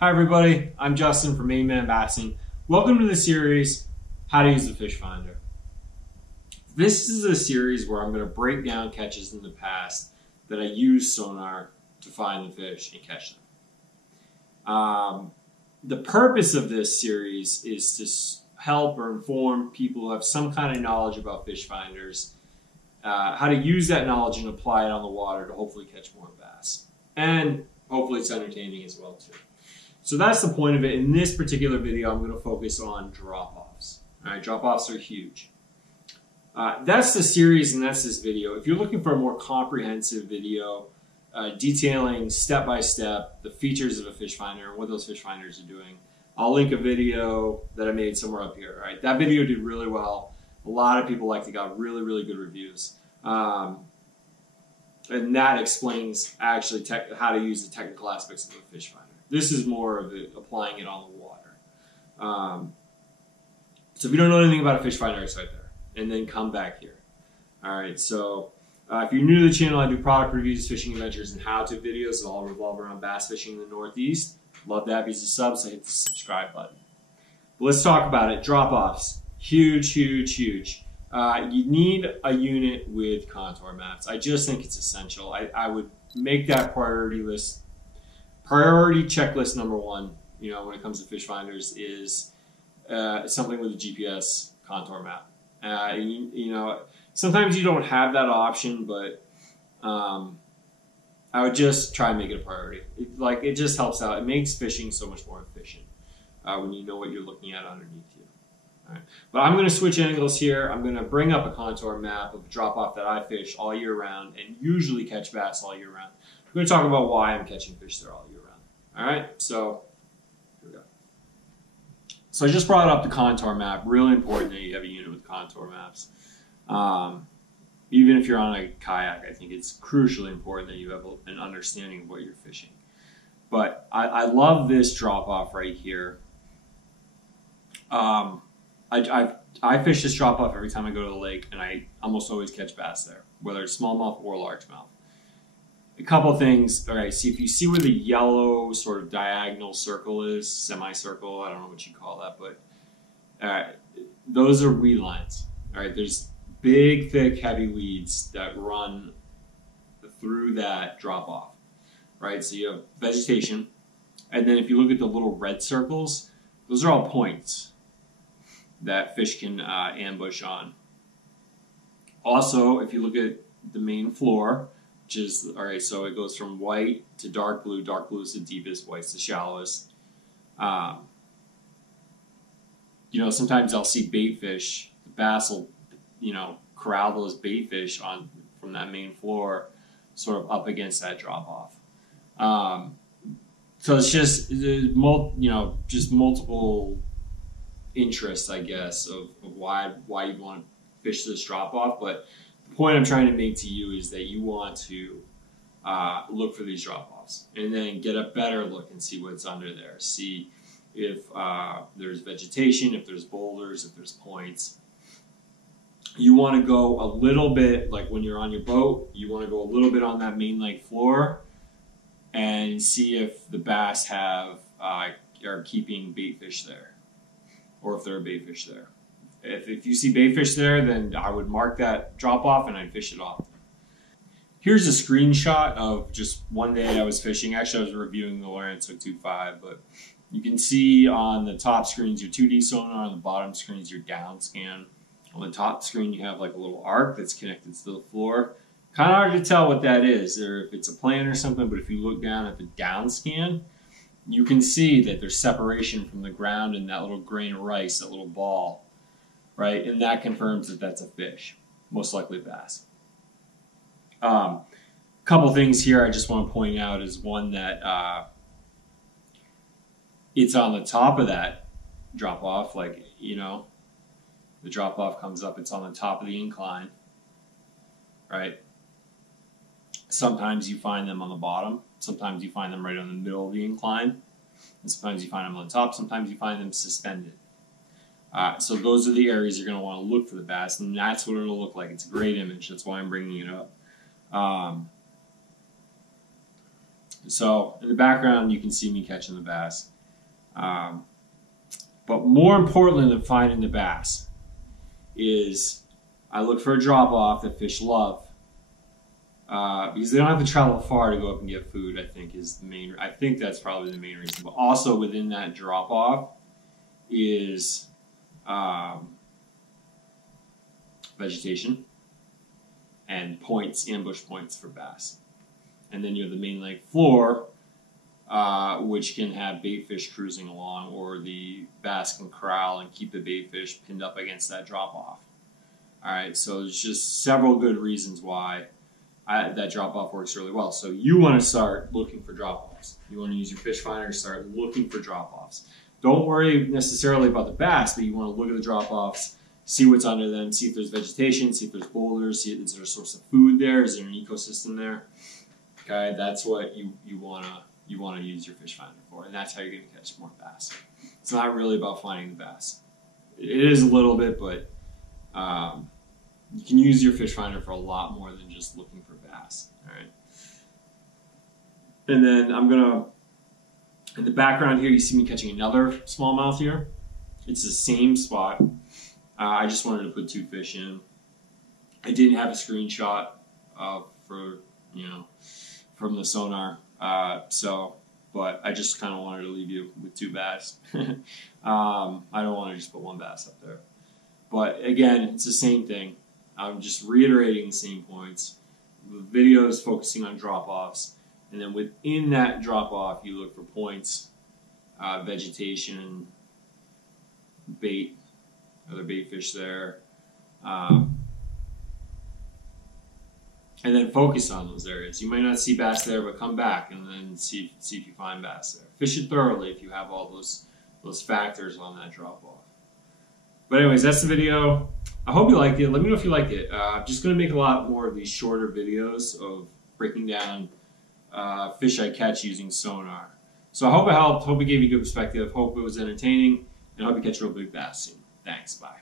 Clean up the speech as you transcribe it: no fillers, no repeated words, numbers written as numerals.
Hi everybody, I'm Justin from Main Man Bassing. Welcome to the series, How to Use the Fish Finder. This is a series where I'm going to break down catches in the past that I used sonar to find the fish and catch them. The purpose of this series is to help or inform people who have some kind of knowledge about fish finders, how to use that knowledge and apply it on the water to hopefully catch more bass. And hopefully it's entertaining as well too. So that's the point of it. In this particular video, I'm going to focus on drop-offs. All right, drop-offs are huge. That's the series and that's this video. If you're looking for a more comprehensive video detailing step-by-step the features of a fish finder and what those fish finders are doing, I'll link a video that I made somewhere up here. All right, that video did really well. A lot of people liked it, got really, really good reviews. And that explains actually how to use the technical aspects of a fish finder. This is more of it, applying it on the water. So if you don't know anything about a fish finder, it's right there. And then come back here. All right, so if you're new to the channel, I do product reviews, fishing adventures, and how-to videos that all revolve around bass fishing in the Northeast. Love to have you as a sub, so hit the subscribe button. But let's talk about it. Drop-offs. Huge, huge, huge. You need a unit with contour maps. I just think it's essential. I would make that priority list. Priority checklist number one, when it comes to fish finders is something with a GPS contour map. Sometimes you don't have that option, but I would just try and make it a priority. It just helps out. It makes fishing so much more efficient when you know what you're looking at underneath you. All right. But I'm going to switch angles here. I'm going to bring up a contour map of a drop-off that I fish all year round and usually catch bass all year round. I'm going to talk about why I'm catching fish there all year round. All right, so here we go. So I just brought up the contour map. Really important that you have a unit with contour maps. Even if you're on a kayak, I think it's crucially important that you have an understanding of what you're fishing. But I love this drop-off right here. I fish this drop-off every time I go to the lake, and I almost always catch bass there, whether it's smallmouth or largemouth. A couple things. All right, see if you see where the yellow sort of diagonal circle is, semicircle, I don't know what you call that, but those are weed lines. All right, there's big, thick, heavy weeds that run through that drop-off. Right, so you have vegetation, and then if you look at the little red circles, those are all points that fish can ambush on. Also, if you look at the main floor, which is, all right, so it goes from white to dark blue. Dark blue is the deepest, white's the shallowest. Sometimes I'll see bait fish. The bass will, corral those bait fish from that main floor, sort of up against that drop off. So it's just, just multiple interests, I guess, of why you want to fish this drop off. But the point I'm trying to make to you is that you want to look for these drop-offs and then get a better look and see what's under there. See if there's vegetation, if there's boulders, if there's points. You want to go a little bit, like when you're on your boat, you want to go a little bit on that main lake floor and see if the bass are keeping bait fish there, or if there are bait fish there. If you see bait fish there, then I would mark that drop off and I'd fish it off. Here's a screenshot of just one day I was fishing. Actually, I was reviewing the Lorenzo 2.5, but you can see on the top screens your 2D sonar, on the bottom screens your down scan. On the top screen you have like a little arc that's connected to the floor. Kind of hard to tell what that is, or if it's a plane or something, but if you look down at the down scan, you can see that there's separation from the ground and that little grain of rice, that little ball. Right, and that confirms that that's a fish, most likely bass. Couple things here I just want to point out is one that it's on the top of that drop off, the drop off comes up, it's on the top of the incline, right? Sometimes you find them on the bottom, sometimes you find them right on the middle of the incline, and sometimes you find them on the top, sometimes you find them suspended. So those are the areas you're going to want to look for the bass, and that's what it'll look like. It's a great image. That's why I'm bringing it up. So in the background, you can see me catching the bass. But more importantly than finding the bass is I look for a drop off that fish love. Because they don't have to travel far to go up and get food, I think is the main. I think that's probably the main reason. But also within that drop off is vegetation and points, ambush points for bass. And then you have the main lake floor, which can have bait fish cruising along, or the bass can corral and keep the bait fish pinned up against that drop off. All right, so there's just several good reasons why that drop off works really well. So you want to start looking for drop offs. You want to use your fish finder to start looking for drop offs. Don't worry necessarily about the bass, but you want to look at the drop offs, see what's under them, see if there's vegetation, see if there's boulders, see if there's a source of food there, is there an ecosystem there. Okay, that's what you want to use your fish finder for, and that's how you're going to catch more bass. It's not really about finding the bass. It is a little bit, but you can use your fish finder for a lot more than just looking for bass. All right. And then I'm gonna, in the background here, you see me catching another smallmouth here. It's the same spot. I just wanted to put 2 fish in. I didn't have a screenshot from the sonar, but I just kind of wanted to leave you with 2 bass. I don't want to just put 1 bass up there. But again, it's the same thing. I'm just reiterating the same points. The video is focusing on drop-offs, and then within that drop-off, you look for points, vegetation, bait, other bait fish there, and then focus on those areas. You might not see bass there, but come back and then see if you find bass there. Fish it thoroughly if you have all those factors on that drop-off. But anyways, that's the video. I hope you liked it. Let me know if you liked it. I'm just going to make a lot more of these shorter videos of breaking down fish I catch using sonar. So I hope it helped. Hope it gave you good perspective. Hope it was entertaining. And I hope you catch a real big bass soon. Thanks. Bye.